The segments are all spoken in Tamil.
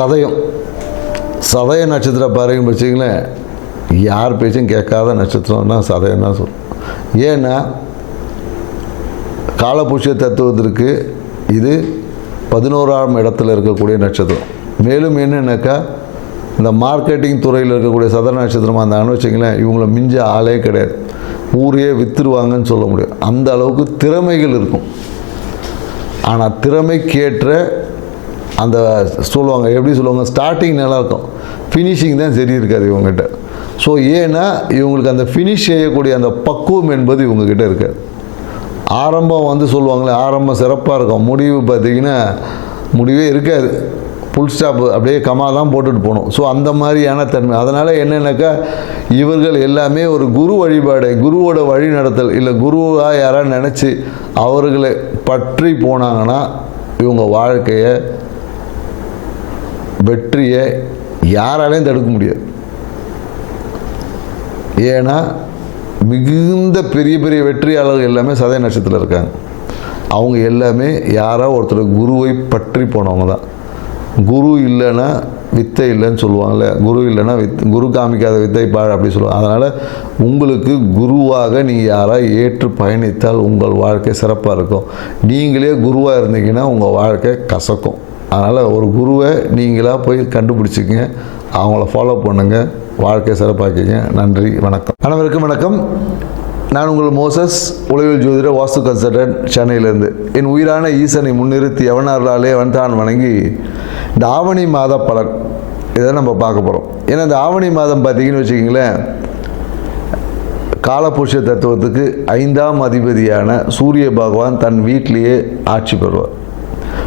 சதயம். சதய நட்சத்திரம் பாருங்க வச்சிங்களேன் யார் பேச்சும் கேட்காத நட்சத்திரம்னா சதயம் தான் சொல்லும் ஏன்னா காலபுருஷ தத்துவத்திற்கு இது பதினோராம் இடத்துல இருக்கக்கூடிய நட்சத்திரம். மேலும் என்னென்னாக்கா இந்த மார்க்கெட்டிங் துறையில் இருக்கக்கூடிய சதர நட்சத்திரமாக இருந்தாங்கன்னு வச்சிங்களேன் இவங்கள மிஞ்ச ஆளே கிடையாது. ஊரையே விற்றுருவாங்கன்னு சொல்ல முடியும். அந்த அளவுக்கு திறமைகள் இருக்கும். ஆனால் திறமைக்கேற்ற அந்த சொல்லுவாங்க எப்படி சொல்லுவாங்க ஸ்டார்டிங் நல்லாயிருக்கும் ஃபினிஷிங் தான் சரி இருக்காது இவங்ககிட்ட. ஸோ ஏன்னா இவங்களுக்கு அந்த ஃபினிஷ் செய்யக்கூடிய அந்த பக்குவம் என்பது இவங்ககிட்ட இருக்காது. ஆரம்பம் வந்து சொல்லுவாங்களே ஆரம்பம் சிறப்பாக இருக்கும். முடிவு பார்த்தீங்கன்னா முடிவே இருக்காது. ஃபுல் ஸ்டாப் அப்படியே கமா தான் போட்டுட்டு போகணும். ஸோ அந்த மாதிரியான தன்மை. அதனால் என்னென்னாக்கா இவர்கள் எல்லாமே ஒரு குரு வழிபாடு குருவோட வழி நடத்தல் இல்லை குருவாக யாராவது நினச்சி அவர்களை பற்றி போனாங்கன்னா இவங்க வாழ்க்கையை வெற்றியை யாராலையும் தடுக்க முடியாது. ஏன்னா மிகுந்த பெரிய பெரிய வெற்றியாளர்கள் எல்லாமே சதய நட்சத்திரத்தில் இருக்காங்க. அவங்க எல்லாமே யாரோ ஒருத்தர் குருவை பற்றி போனவங்க தான். குரு இல்லைன்னா வித்தை இல்லைன்னு சொல்லுவாங்கள்ல குரு இல்லைன்னா வித் குரு காமிக்காத வித்தை பாழ் அப்படி சொல்லுவாங்க. அதனால் உங்களுக்கு குருவாக நீங்கள் யாராக ஏற்று பயணித்தால் உங்கள் வாழ்க்கை சிறப்பாக இருக்கும். நீங்களே குருவாக இருந்தீங்கன்னா உங்கள் வாழ்க்கை கசக்கும். அதனால் ஒரு குருவை நீங்களாக போய் கண்டுபிடிச்சிக்கங்க. அவங்கள ஃபாலோ பண்ணுங்கள் வாழ்க்கை சிறப்பாக்கிங்க. நன்றி. வணக்கம். அனைவருக்கும் வணக்கம். நான் உங்கள் மோசஸ் உலகில் ஜோதிட வாஸ்து கன்சல்டன்ட் சென்னையிலேருந்து. என் உயிரான ஈசனை முன்னிறுத்தி எவனார்களாலே தான் வணங்கி இந்த ஆவணி மாத பலன். இதை நம்ம பார்க்க போகிறோம் ஏன்னா இந்த ஆவணி மாதம் பார்த்தீங்கன்னு வச்சுக்கிங்களேன் காலபுருஷ தத்துவத்துக்கு ஐந்தாம் அதிபதியான சூரிய பகவான் தன் வீட்டிலேயே ஆட்சி பெறுவார்.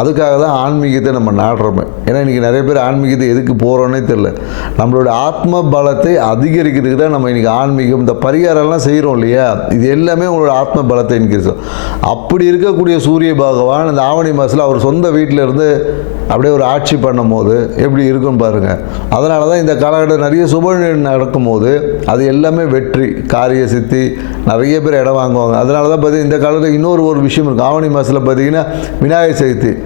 அதுக்காக தான் ஆன்மீகத்தை நம்ம நாடுறோமே. ஏன்னா இன்றைக்கி நிறைய பேர் ஆன்மீகத்தை எதுக்கு போகிறோன்னே தெரில நம்மளோட ஆத்ம பலத்தை அதிகரிக்கிறதுக்கு தான் நம்ம இன்றைக்கி ஆன்மீகம் இந்த பரிகாரம்லாம் செய்கிறோம் இல்லையா? இது எல்லாமே உங்களோட ஆத்ம பலத்தை இன்க்ரீஸ் அப்படி இருக்கக்கூடிய சூரிய பகவான் இந்த ஆவணி மாதத்தில் அவர் சொந்த வீட்டில் இருந்து அப்படியே ஒரு ஆட்சி பண்ணும் போது எப்படி இருக்கும் பாருங்கள் அதனால தான் இந்த காலகட்டம் நிறைய சுப நடக்கும்போது அது எல்லாமே வெற்றி காரிய சித்தி நிறைய பேர் இடம் வாங்குவாங்க. அதனால தான் பார்த்தீங்கன்னா இந்த காலத்தில் இன்னொரு ஒரு விஷயம் இருக்குது ஆவணி மாதத்தில் பார்த்தீங்கன்னா விநாயகர் சதுர்த்தி.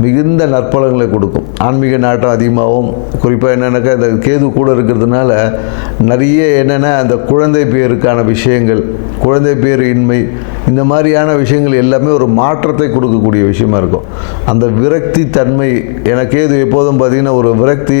மிகுந்த நற்பலங்களை கொடுக்கும். ஆன்மீக நாட்டம் அதிகமாகவும் குறிப்பாக என்னென்னாக்கா இந்த கேது கூட இருக்கிறதுனால நிறைய என்னென்னா அந்த குழந்தை பேருக்கான விஷயங்கள் குழந்தை பேர் இன்மை இந்த மாதிரியான விஷயங்கள் எல்லாமே ஒரு மாற்றத்தை கொடுக்கக்கூடிய விஷயமா இருக்கும். அந்த விரக்தி தன்மை எனக்கு கேது எப்போதும் பார்த்திங்கன்னா ஒரு விரக்தி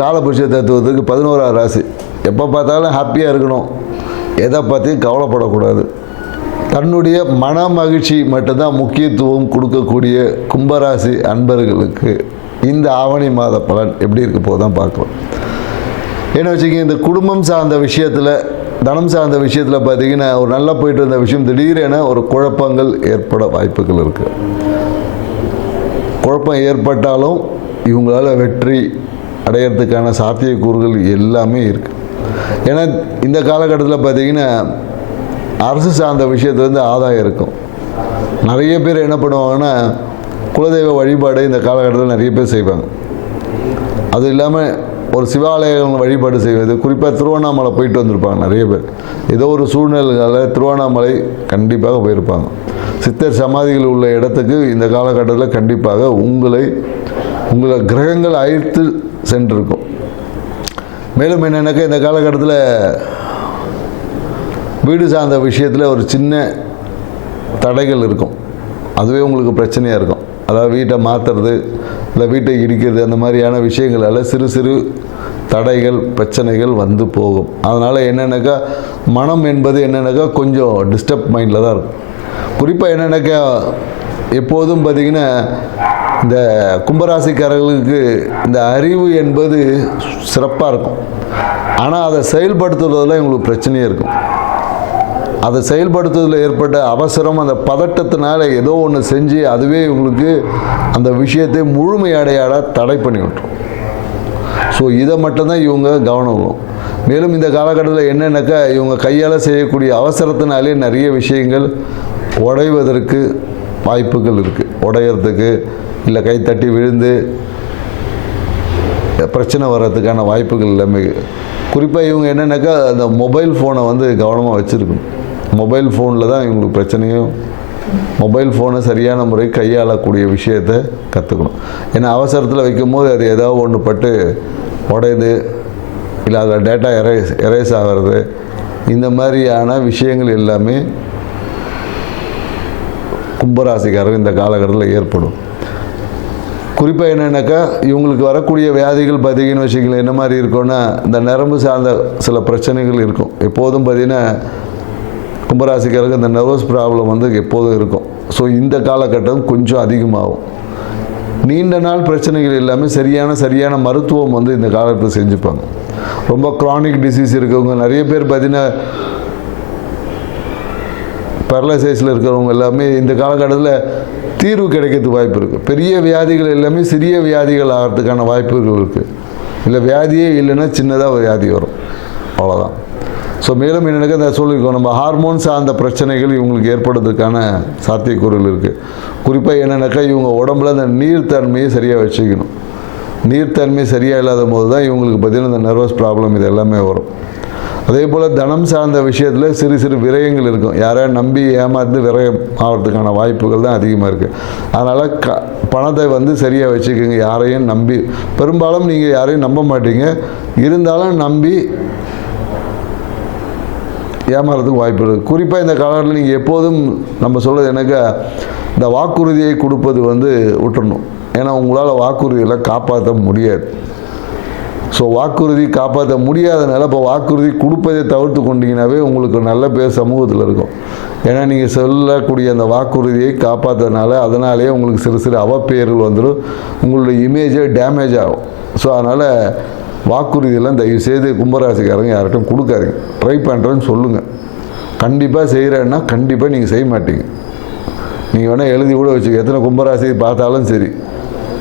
காலபுருஷ தத்துவத்துக்கு பதினோராவது ராசி. எப்போ பார்த்தாலும் ஹாப்பியாக இருக்கணும். எதை பற்றியும் கவலைப்படக்கூடாது. தன்னுடைய மன மகிழ்ச்சி மட்டும்தான் முக்கியத்துவம் கொடுக்கக்கூடிய கும்பராசி அன்பர்களுக்கு இந்த ஆவணி மாத பலன் எப்படி இருக்க போதான் பார்க்கலாம். என்ன வச்சுக்கிங்க இந்த குடும்பம் சார்ந்த விஷயத்தில் தனம் சார்ந்த விஷயத்தில் பார்த்தீங்கன்னா ஒரு நல்லா போயிட்டு இருந்த விஷயம் திடீரென ஒரு குழப்பங்கள் ஏற்பட வாய்ப்புகள் இருக்குது குழப்பம் ஏற்பட்டாலும் இவங்களால வெற்றி அடையிறதுக்கான சாத்தியக்கூறுகள் எல்லாமே இருக்குது ஏன்னா இந்த காலகட்டத்தில் பார்த்தீங்கன்னா அரசு சார்ந்த விஷயத்துலேருந்து ஆதாயம் இருக்கும். நிறைய பேர் என்ன பண்ணுவாங்கன்னா குலதெய்வ வழிபாடு இந்த காலகட்டத்தில் நிறைய பேர் செய்வாங்க. அது இல்லாமல் ஒரு சிவாலயம் வழிபாடு செய்வது குறிப்பாக திருவண்ணாமலை போயிட்டு வந்திருப்பாங்க நிறைய பேர். ஏதோ ஒரு சூழ்நிலைகளில் திருவண்ணாமலை கண்டிப்பாக போயிருப்பாங்க. சித்தர் சமாதிகள் உள்ள இடத்துக்கு இந்த காலகட்டத்தில் கண்டிப்பாக உங்களை உங்களை கிரகங்கள் அழைத்து சென்றிருக்கும். மேலும் என்னென்னாக்கா இந்த காலகட்டத்தில் வீடு சார்ந்த விஷயத்தில் ஒரு சின்ன தடைகள் இருக்கும். அதுவே உங்களுக்கு பிரச்சனையாக இருக்கும். அதாவது வீட்டை மாற்றுறது இல்லை வீட்டை இடிக்கிறது அந்த மாதிரியான விஷயங்களால் சிறு சிறு தடைகள் பிரச்சனைகள் வந்து போகும். அதனால் என்னென்னாக்கா மனம் என்பது என்னென்னாக்கா கொஞ்சம் டிஸ்டர்ப் மைண்டில் தான் இருக்கும். குறிப்பாக என்னென்னாக்கா எப்போதும் பார்த்திங்கன்னா இந்த கும்பராசிக்காரர்களுக்கு இந்த அறிவு என்பது சிறப்பாக இருக்கும். ஆனால் அதை செயல்படுத்துவதில் இவங்களுக்கு பிரச்சனையே இருக்கும். அதை செயல்படுத்துவதில் ஏற்பட்ட அவசரம் அந்த பதட்டத்தினால ஏதோ ஒன்று செஞ்சு அதுவே இவங்களுக்கு அந்த விஷயத்தை முழுமையடையாட தடை பண்ணி விட்டுரும். ஸோ இதை மட்டும்தான் இவங்க கவனம் வரும். மேலும் இந்த காலகட்டத்தில் என்னென்னாக்கா இவங்க கையால் செய்யக்கூடிய அவசரத்தினாலே நிறைய விஷயங்கள் உடைவதற்கு வாய்ப்புகள் இருக்குது உடையிறதுக்கு இல்லை கை தட்டி விழுந்து பிரச்சனை வர்றதுக்கான வாய்ப்புகள் எல்லாமே குறிப்பாக இவங்க என்னென்னாக்கா அந்த மொபைல் ஃபோனை வந்து கவனமாக வச்சுருக்கணும். மொபைல் ஃபோனில் தான் இவங்களுக்கு பிரச்சனையும் மொபைல் ஃபோனை சரியான முறை கையாளக்கூடிய விஷயத்தை கற்றுக்கணும் ஏன்னா அவசரத்தில் வைக்கும்போது அது ஏதாவது ஒன்று பட்டு உடையுது இல்லை அதில் டேட்டா எரேஸ் எரேஸ் ஆகிறது இந்த மாதிரியான விஷயங்கள் எல்லாமே கும்பராசிக்காரர் இந்த காலகட்டத்தில் ஏற்படும். குறிப்பாக என்னென்னாக்கா இவங்களுக்கு வரக்கூடிய வியாதிகள் பார்த்திங்கன்னு வச்சுக்கல என்ன மாதிரி இருக்கும்னா இந்த நரம்பு சார்ந்த சில பிரச்சனைகள் இருக்கும். எப்போதும் பார்த்தீங்கன்னா கும்பராசிக்காரருக்கு இந்த நர்வஸ் ப்ராப்ளம் வந்து எப்போதும் இருக்கும். ஸோ இந்த காலகட்டம் கொஞ்சம் அதிகமாகும். நீண்ட நாள் பிரச்சனைகள் எல்லாமே சரியான சரியான மருத்துவம் வந்து இந்த காலத்தில் செஞ்சுப்பாங்க. ரொம்ப க்ரானிக் டிசீஸ் இருக்கவங்க நிறைய பேர் பார்த்தீங்கன்னா பேரலைசைஸில் இருக்கிறவங்க எல்லாமே இந்த காலகட்டத்தில் தீர்வு கிடைக்கிறதுக்கு வாய்ப்பு இருக்குது பெரிய வியாதிகள் எல்லாமே சிறிய வியாதிகள் ஆகிறதுக்கான வாய்ப்புகள் இருக்குது இல்லை வியாதியே இல்லைன்னா சின்னதாக வியாதி வரும். அவ்வளோதான் ஸோ மேலும் என்னென்னாக்கா இந்த சொல்லியிருக்கோம். நம்ம ஹார்மோன் சார்ந்த பிரச்சனைகள் இவங்களுக்கு ஏற்படுறதுக்கான சாத்தியக்கூறுகள் இருக்குது குறிப்பாக என்னென்னாக்கா இவங்க உடம்புல அந்த நீர்த்தன்மையை சரியாக வச்சுக்கணும். நீர்த்தன்மை சரியாக இல்லாத போது தான் இவங்களுக்கு பார்த்திங்கன்னா இந்த நர்வஸ் ப்ராப்ளம் இது எல்லாமே வரும். அதே போல் தனம் சார்ந்த விஷயத்தில் சிறு சிறு விரயங்கள் இருக்கும். யாரையும் நம்பி ஏமாந்து விரயம் ஆகிறதுக்கான வாய்ப்புகள் தான் அதிகமாக இருக்குது அதனால் க பணத்தை வந்து சரியாக வச்சுக்கோங்க. யாரையும் நம்பி பெரும்பாலும் நீங்கள் யாரையும் நம்ப மாட்டீங்க. இருந்தாலும் நம்பி ஏமாறதுக்கு வாய்ப்பு இருக்குது குறிப்பாக இந்த காலகட்டத்தில் நீங்கள் எப்போதும் நம்ம சொல்கிறது எனக்கு இந்த வாக்குறுதியை கொடுப்பது வந்து விட்டுறணும் ஏன்னா உங்களால் வாக்குறுதியெல்லாம் காப்பாற்ற முடியாது. ஸோ வாக்குறுதி காப்பாற்ற முடியாதனால இப்போ வாக்குறுதி கொடுப்பதை தவிர்த்து கொண்டீங்கன்னாவே உங்களுக்கு நல்ல பேர் சமூகத்தில் இருக்கும். ஏன்னா நீங்கள் சொல்லக்கூடிய அந்த வாக்குறுதியை காப்பாற்றுறதுனால அதனாலேயே உங்களுக்கு சிறு சிறு அவப்பெயர்கள் வந்துடும் உங்களுடைய இமேஜே டேமேஜ் ஆகும். ஸோ அதனால் வாக்குறுதியெல்லாம் தயவு செய்து கும்பராசிக்காரங்க யார்கிட்டும் கொடுக்காதீங்க. ட்ரை பண்ணுறேன்னு சொல்லுங்கள் கண்டிப்பாக செய்கிறேன்னா கண்டிப்பாக நீங்கள் செய்ய மாட்டீங்க. நீங்கள் வேணால் எழுதி கூட வச்சுக்க. எத்தனை கும்பராசி பார்த்தாலும் சரி.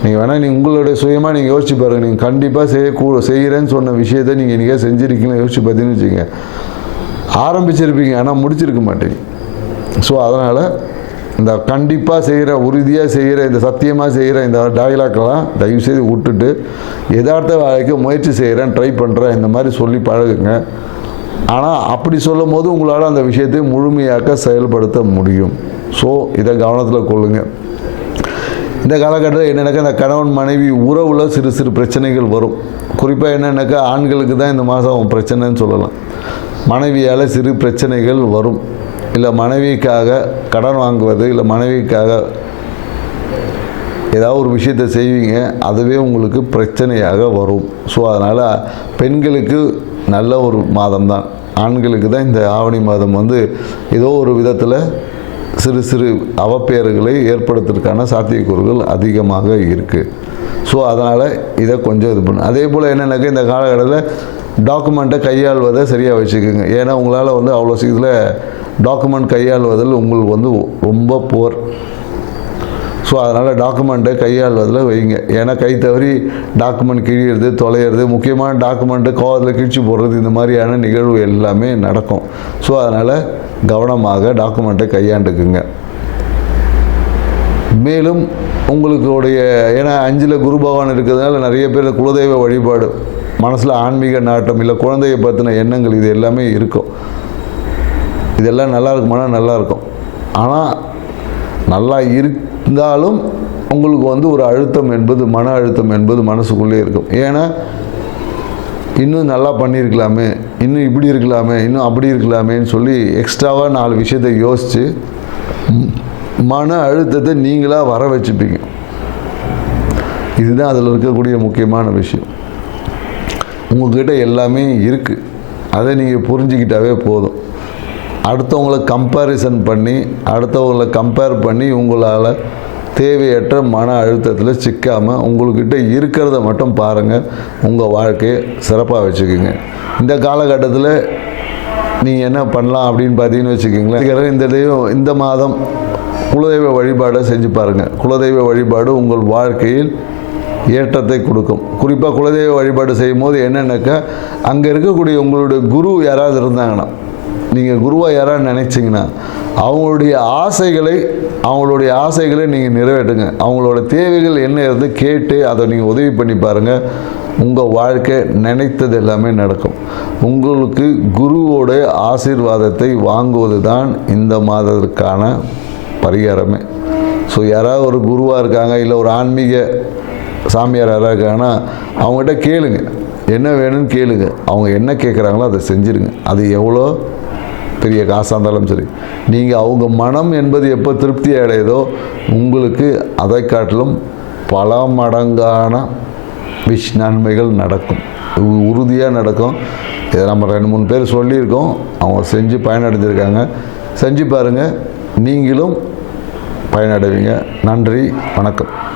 நீங்கள் வேணால் நீங்கள் உங்களுடைய சுயமாக நீங்கள் யோசிச்சு பாருங்கள் நீங்கள் கண்டிப்பாக செய்ய செய்கிறேன்னு சொன்ன விஷயத்தை நீங்கள் இன்றைக்கே செஞ்சுருக்கீங்களா யோசிச்சு பார்த்தீங்கன்னு வச்சுங்க ஆரம்பிச்சிருப்பீங்க. ஆனால் முடிச்சிருக்க மாட்டீங்க. ஸோ அதனால் இந்த கண்டிப்பாக செய்கிற உறுதியாக செய்கிற இந்த சத்தியமாக செய்கிற இந்த டயலாக்கெல்லாம் தயவுசெய்து விட்டுட்டு எதார்த்த வாழ்க்கை முயற்சி செய்கிறேன் ட்ரை பண்ணுறேன் இந்த மாதிரி சொல்லி பழகுங்க. ஆனால் அப்படி சொல்லும் போது உங்களால் அந்த விஷயத்தை முழுமையாக்க செயல்படுத்த முடியும். ஸோ இதை கவனத்தில் கொள்ளுங்கள் இந்த காலகட்டத்தில் என்னென்னாக்கா இந்த கணவன் மனைவி உறவில் சிறு சிறு பிரச்சனைகள் வரும். குறிப்பாக என்னென்னாக்கா ஆண்களுக்கு தான் இந்த மாதம் பிரச்சனைன்னு சொல்லலாம். மனைவியால் சிறு பிரச்சனைகள் வரும். இல்லை மனைவிக்காக கடன் வாங்குவது இல்லை மனைவிக்காக ஏதாவது ஒரு விஷயத்தை செய்வீங்க அதுவே உங்களுக்கு பிரச்சனையாக வரும். ஸோ அதனால் பெண்களுக்கு நல்ல ஒரு மாதம் தான் ஆண்களுக்கு தான் இந்த ஆவணி மாதம் வந்து ஏதோ ஒரு விதத்தில் சிறு சிறு அவப்பெயர்களை ஏற்படுத்துறதுக்கான சாத்தியக்கூறுகள் அதிகமாக இருக்குது ஸோ அதனால் இதை கொஞ்சம் இது பண்ணு. அதே போல் என்னென்னாக்கா இந்த காலகட்டத்தில் டாக்குமெண்ட்டை கையாள்வதை சரியாக வச்சுக்கோங்க. ஏன்னா உங்களால் வந்து அவ்வளோ சீக்கிரத்தில் டாக்குமெண்ட் கையாள்வதில் உங்களுக்கு வந்து ரொம்ப போர். ஸோ அதனால் டாக்குமெண்ட்டை கையாள்வதில் வைங்க ஏன்னா கை தவறி டாக்குமெண்ட் கிழியிறது தொலையிறது முக்கியமான டாக்குமெண்ட்டு கோவத்தில் கிழிச்சு போடுறது இந்த மாதிரியான நிகழ்வு எல்லாமே நடக்கும். ஸோ அதனால் கவனமாக டாக்குமெண்ட்டை கையாண்டுக்குங்க. மேலும் உங்களுடைய ஏன்னா அஞ்சில் குரு பகவான் இருக்கிறதுனால நிறைய பேர் குலதெய்வ வழிபாடு மனசில் ஆன்மீக நாட்டம் இல்லை குழந்தைய பற்றின எண்ணங்கள் இது எல்லாமே இருக்கும். இதெல்லாம் நல்லா இருக்குமானா நல்லா இருக்கும். ஆனால் நல்லா இருந்தாலும் உங்களுக்கு வந்து ஒரு அழுத்தம் என்பது மன அழுத்தம் என்பது மனசுக்குள்ளே இருக்கும். ஏன்னா இன்னும் நல்லா பண்ணியிருக்கலாமே இன்னும் இப்படி இருக்கலாமே இன்னும் அப்படி இருக்கலாமேன்னு சொல்லி எக்ஸ்ட்ராவாக நாலு விஷயத்தை யோசித்து மன அழுத்தத்தை நீங்களாக வர வச்சுப்பீங்க. இதுதான் அதில் இருக்கக்கூடிய முக்கியமான விஷயம். உங்கள்கிட்ட எல்லாமே இருக்குது அதை நீங்கள் புரிஞ்சுக்கிட்டாவே போதும். அடுத்தவங்கள கம்பேரிசன் பண்ணி அடுத்தவங்கள கம்பேர் பண்ணி உங்களால் தேவையற்ற மன அழுத்தத்தில் சிக்காமல் உங்கள்கிட்ட இருக்கிறத மட்டும் பாருங்கள் உங்கள் வாழ்க்கையை சிறப்பாக வச்சுக்கோங்க. இந்த காலகட்டத்தில் நீங்கள் என்ன பண்ணலாம் அப்படின்னு பார்த்தீங்கன்னு வச்சுக்கோங்களேன். இந்த தெய்வம் இந்த மாதம் குலதெய்வ வழிபாடை செஞ்சு பாருங்கள் குலதெய்வ வழிபாடு உங்கள் வாழ்க்கையில் ஏற்றத்தை கொடுக்கும். குறிப்பாக குலதெய்வ வழிபாடு செய்யும் போது என்னென்னாக்கா அங்கே இருக்கக்கூடிய உங்களுடைய குரு யாராவது இருந்தாங்கன்னா நீங்கள் குருவாக யாராவது நினைச்சிங்கன்னா அவங்களுடைய ஆசைகளை அவங்களுடைய ஆசைகளை நீங்கள் நிறைவேற்றுங்க. அவங்களோட தேவைகள் என்ன இருந்து கேட்டு அதை நீங்கள் உதவி பண்ணி பாருங்கள் உங்கள் வாழ்க்கை நினைத்தது எல்லாமே நடக்கும். உங்களுக்கு குருவோட ஆசீர்வாதத்தை வாங்குவது தான் இந்த மாதத்திற்கான பரிகாரமே. ஸோ யாராவது ஒரு குருவாக இருக்காங்க இல்லை ஒரு ஆன்மீக சாமியார் யாராவது இருக்காங்கன்னா அவங்ககிட்ட கேளுங்க. என்ன வேணும்னு கேளுங்க. அவங்க என்ன கேட்குறாங்களோ அதை செஞ்சுருங்க. அது எவ்வளோ பெரிய காசாக இருந்தாலும் சரி. நீங்கள் அவங்க மனம் என்பது எப்போ திருப்தி அடையுதோ உங்களுக்கு அதை காட்டிலும் பல மடங்கான விஷ் நன்மைகள் நடக்கும். உ- உறுதியாக நடக்கும். இதை நம்ம ரெண்டு மூணு பேர் சொல்லியிருக்கோம். அவங்க செஞ்சு பயனடைஞ்சிருக்காங்க. செஞ்சு பாருங்கள் நீங்களும் பயனடைவீங்க. நன்றி. வணக்கம்.